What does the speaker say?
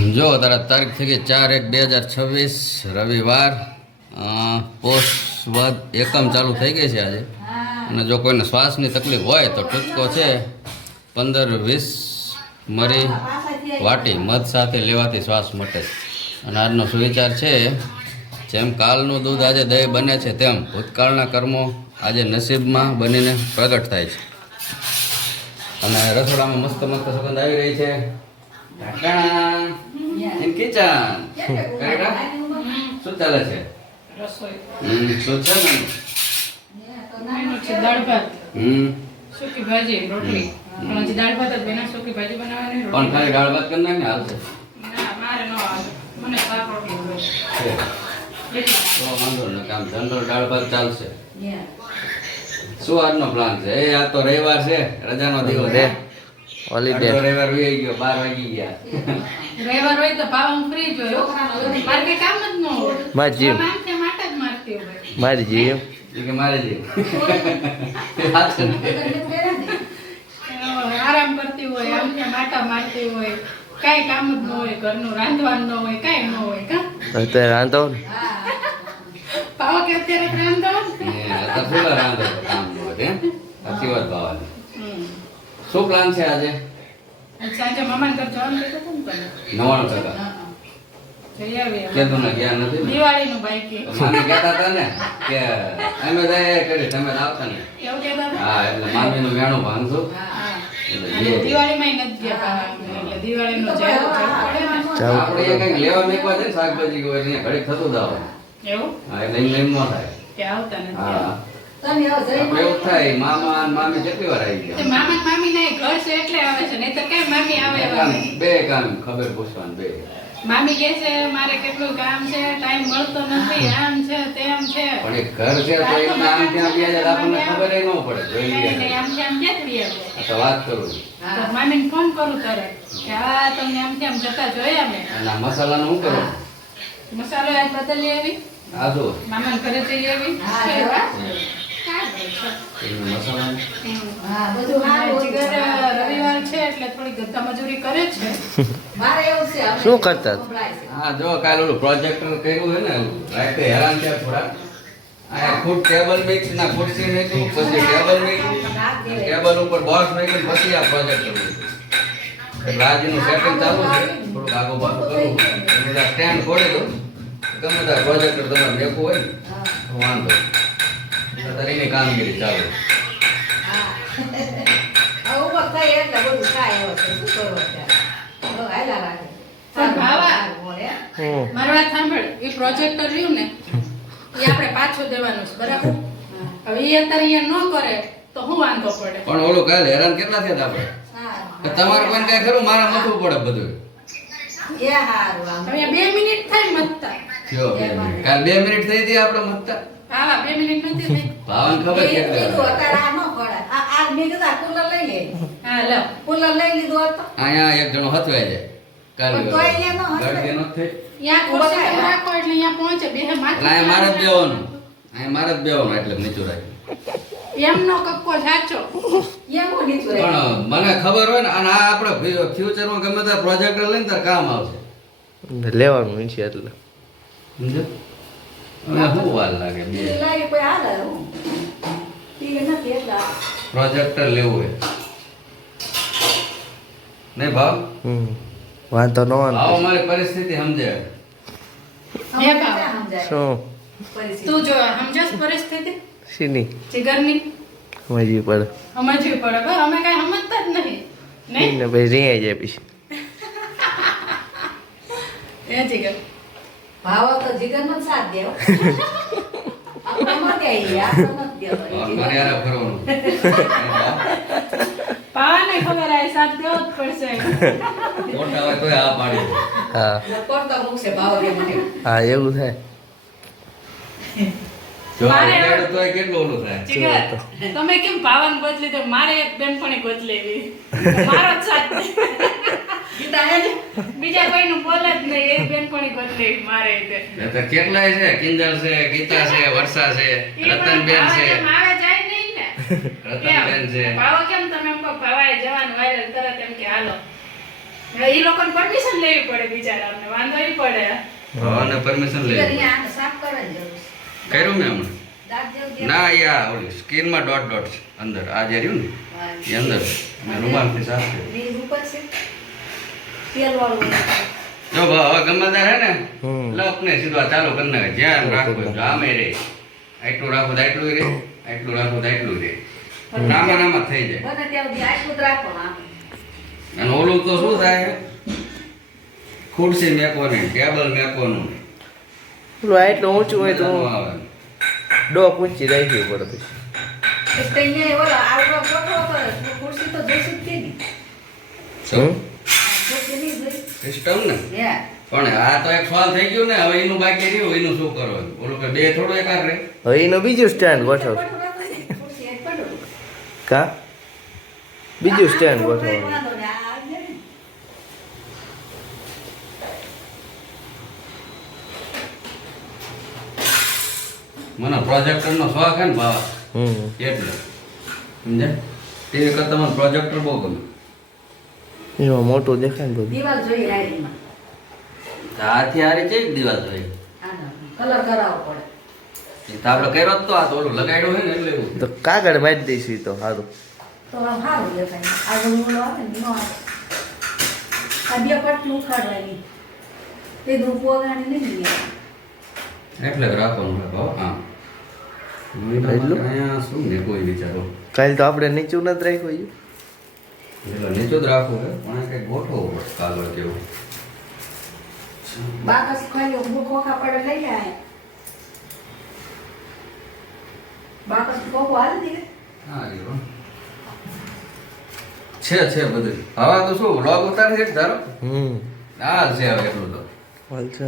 જો તારા તારીખ થઈ ગઈ 4/1/2026 રવિવાર પોષ વદ એકમ ચાલુ થઈ ગઈ છે આજે. અને જો કોઈને શ્વાસની તકલીફ હોય તો ટૂચકો છે 15-20 મરી વાટી મધ સાથે લેવાથી શ્વાસ મટે. અને આજનો સુવિચાર છે, જેમ કાલનું દૂધ આજે દહીં બને છે તેમ ભૂતકાળના કર્મો આજે નસીબમાં બનીને પ્રગટ થાય છે. અને રસોડામાં મસ્ત મસ્ત સુગંધ આવી રહી છે. શું ચાલે છે? શું છે ને? દાળ ભાત સૂકી ભાજી રોટલી. પણ હજી દાળ ભાત જ બને, સૂકી ભાજી બનાવવાની. પણ ખાલી દાળ ભાત કરી નાખ ને હાલશે. ના, મારે ન આવે. મને શાક રોટલી હોય. તો વાંધો ને, કામ જનરલ દાળ ભાત ચાલશે. શું આજનો પ્લાન છે? એ આ તો રવિવાર છે, રજાનો દિવસ છે. હોલિડે રવિવાર વી ગયો, 12 વાગી ગયા. રવિવાર હોય તો પાવન ફ્રી જ હોય. મારે કઈ કામ જ ન હોય. મારી જીમ આમ માટા જ મારતી હોય. મારી જીમ કે મારે જે આરામ કરતી હોય, આમ માટા મારતી હોય. કાઈ કામ જ ન હોય, ઘરનું રાંધવાનું ન હોય, કાઈ ન હોય. કા અત્યારે રાંધો ને પાવા કે અત્યારે રાંધો અત્યારે શું રાંધો કામ હે સાચી વાત ભાવાની. શું પ્લાન છે આજે? સાંજે મામાને ઘર જવાનું કીધું હતું ને 99%. જઈ આવીએ. કેતું ને ગયા નથી ને? દિવાળીનું બાઈક તો મામી કહેતા હતા ને કે અમે જાય કરી તમે આવતા ને. એવું કહેતા હતા. હા, એટલે મામીનું વેણું ભાંગશું. હા. અને દિવાળીમાં નથી ગયા પાવા. એટલે દિવાળીનું જવું પડે ને. આપણે એ કંઈક લેવા મેકવા છે ને શાકભાજી કોઈ અહીંયા ઘડીક થતું જ આવે. એવું હા, એટલે એમ ન થાય. કે આવતા નથી. હા, આપણે એવું થાય મામા અને મામી કેટલી વાર આવી તે ગયા. મામા ને મામી ને ઘર છે એટલે આવે છે, નહીંતર કઈ મામી આવે એવા નહીં. બે કામ ખબર પૂછવાનું બે. મામી કહે છે મારે કેટલું કામ છે, ટાઈમ મળતો નથી, આમ છે તેમ છે. પણ એક ઘર છે તો એમના આમ ત્યાં બી જાય આપણને ખબર ન પડે. જોઈ નહીં, નહીં, લઈએ. આમ છે આમ ક્યાંથી બી આવે? આ તો વાત કરું છું. તો મામીને ફોન કરું તરત કે હા તમને આમ તેમ જતા જોયા મેં. અને આ મસાલાનું શું કરું? મસાલો આજ બદલી આવી, આ જો મામાને ઘરે જઈ આવી. એનું મસાલાનું રવિવાર છે એટલે થોડી ગદ્દા મજૂરી કરે છે. શું કરતા હા જો કાલે ઓલું પ્રોજેક્ટર કર્યું હે ને રાતે હેરાન થયા થોડા. આ ખુદ ટેબલ મેક ના ખુરશી મેક્યું, પછી ટેબલ મેક્યું, ટેબલ ઉપર બોક્સ મેક્યું, પછી આ પ્રોજેક્ટર મેક્યું. એટલે આજનું સેટિંગ ચાલુ છે, થોડુંક આગો પાછું કરવું. એટલે સ્ટેન્ડ ખોલી દઉં, ગમે ત્યાં પ્રોજેક્ટર તમારે મેકવું હોય ને તો વાંધો. અત્યારે એની કામગીરી ચાલુ. મારી વાત સાંભળ, એ પ્રોજેક્ટર રહ્યું ને એ આપણે પાછું દેવાનું છે, બરાબર? હવે એ અત્યારે અહીંયા ન કરે તો હું વાંધો પડે. પણ ઓલું કાલે હેરાન કેટલા થયા હતા આપણે? કે તમારે પણ કઈ ખરું મારા મથવું પડે બધું. તમે 2 મિનિટ થાય મતતા. થયો 2 મિનિટ. કાલે 2 મિનિટ થઈ હતી આપણે મથતા. હા 2 મિનિટ નથી થઈ. ભાવન ખબર કેટલી હા લો અહીંયા એક જણો હથવાઈ જાય કાલે ગળદી નો થઈ. યા ખુરશી તમે રાખો એટલે અહીંયા પહોંચે બે માથે. એટલે અહીંયા મારે જ બેવાનું, અહીંયા મારે જ બેવાનું, એટલે નીચું રાખ્યું. એમનો કક્કો સાચો. પણ મને ખબર હોય ને, અને આ આપણે ફ્યુચરમાં ગમે ત્યાં પ્રોજેક્ટર લઈને તાર કામ આવશે. લેવાનું છે એટલે સમજો? હવે શું વાર લાગે બે પ્રોજેક્ટર લેવું હોય નહીં ભાવ? વાંધો ન ભાવ વાંધો અમારી પરિસ્થિતિ સમજે. હે બાબા, શું તું જો સમજસ પરિસ્થિતિ સીની જીગરની સમજવી પડે સમજવી પડે. બસ અમે કઈ સમજતા જ નહીં. નહીં ને ભાઈ રિહાઈ જાય પછી એ જીગર મારે યાર ફરવાનું. પાવાને ખબર આ સાથ દેવો જ પડશે. મોટા હોય તોય આ પાડી દે. હા હા એવું થાય જો આ મારે ઉડાડે તોય કેટલું ઓલું થાય. જીગર તમે કેમ પાવન બદલી તો મારે એક બેનપણી બદલેવી. મારો જ સાથ દે. બીજા કોઈનું બોલે જ નહીં, એક બેનપણી બદલેવી મારે તે. એ તો કેટલાય છે, કિંજલ છે, ગીતા છે, વર્ષા છે, રતનબેન છે, મારે જાય નહીં ને. રતનબેન છે. ભાવા કેમ તમે એમ કહો ભાવાએ જવાનું વાયરલ તરત એમ કે હાલો. હવે ઈ લોકોને પરમિશન લેવી પડે બિચારાઓને, વાંધો ઈ પડે. અને પરમિશન લઈ સાફ કરવા જરૂર કર્યું મેં હમણાં દાંત જેવું ના યા ઓલી સ્કિનમાં ડોટ ડોટ છે અંદર આ જે રહ્યું ને એ અંદર મેં રૂમાલથી સાફ કર્યું. રીલ ઉપર છે તેલ વાળું જો હવે ગમતદાર હે ને હમ. લપને સીધા ચાલુ કરી નાખે ધ્યાન રાખવું આમે રે આટલું રાખવું તો આટલું રે આટલું રાખવું તો આટલું રે નામાં થઈ જાય બને ત્યાં સુધી આટલું જ રાખવાનું અને ઓલું તો શું થાય ખુરશી મેકવાની ટેબલ મેકવાનું પેલું આ એટલું ઊંચું હોય તો મજા ન આવે. ડોક ઊંચી રાખવી પડે પછી પછી તો અહીંયા ઓલો આવડો ગોઠવો તો ખુરશી તો જોઈશું જ કે નહીં હમ? ખુરશી નહીં જોઈ સિસ્ટમ ને હે પણ આ તો એક સવાલ થઈ ગયો ને હવે એનું બાકી રહ્યું એનું શું કરવાનું ઓલું કે બે થોડું એકાર રહે હવે એનું બીજું સ્ટેન્ડ ગોઠવ ખુરશી એક પડ્યું કા બીજું સ્ટેન્ડ ગોઠવવાનું વાંધો ને આ આવે ને મને પ્રોજેક્ટરનો શોખ હે ને બાવા હમ એટલે સમજ્યા ટીવી કરતા મને પ્રોજેક્ટર બહુ ગમે એમાં મોટું દેખાય ને બધું દિવાલ જોઈ રાયડીમાં હાથી હારી છે દિવાલ જોઈએ આનો કલર કરાવવો પડે એ તો આપણે કર્યો જ તો આ તો ઓલું લગાડ્યું હોય ને એટલે એવું તો કાગળ મારી દઈશું ઈ તો સારું તો આમ સારું દેખાય આગળ ઓલો આવે ને નો આવે આ બે પટ્ટી ઉખાડવાની તે દૂર પોગાણી નહીં લેવાની એટલે જ રાખવાનું હોય બાવા હા એટલું? અહીંયા શું ને કોઈ વિચારો કાલે તો આપણે નીચું નથી રાખ્યું એટલે નીચું જ રાખવું હે પણ આ કંઈક ગોઠવવું પડે કાગળ જેવું બાકસ ખાલી હું ખોખા પડે લઈ આય બાકસ ખોખો હાલ દે હા રહ્યો. છે બધું હવે તો શું વ્લોગ ઉતારે છે ધારો હમ હા છે હવે એટલું તો હાલ છે